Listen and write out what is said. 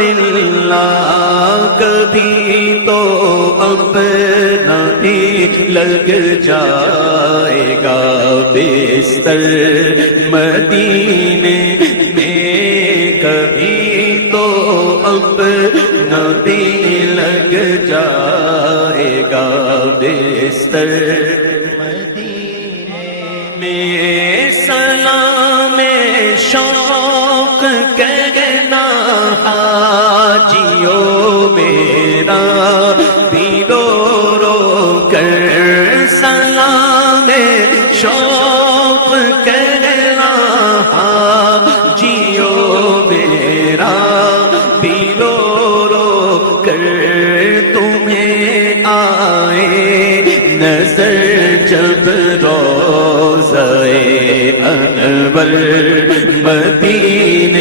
اللہ کبھی تو اپنا ہی لگ جائے گا بستر مدینے میں، کبھی تو اپنا ہی لگ جائے گا بستر مدینے میں۔ سلام شوق کہنا حاجیو میرا بھی رو رو کر، سلام شوق کہنا حاجیو میرا بھی رو رو کر، تمہیں آئے نظر جب روضہ انور مدینہ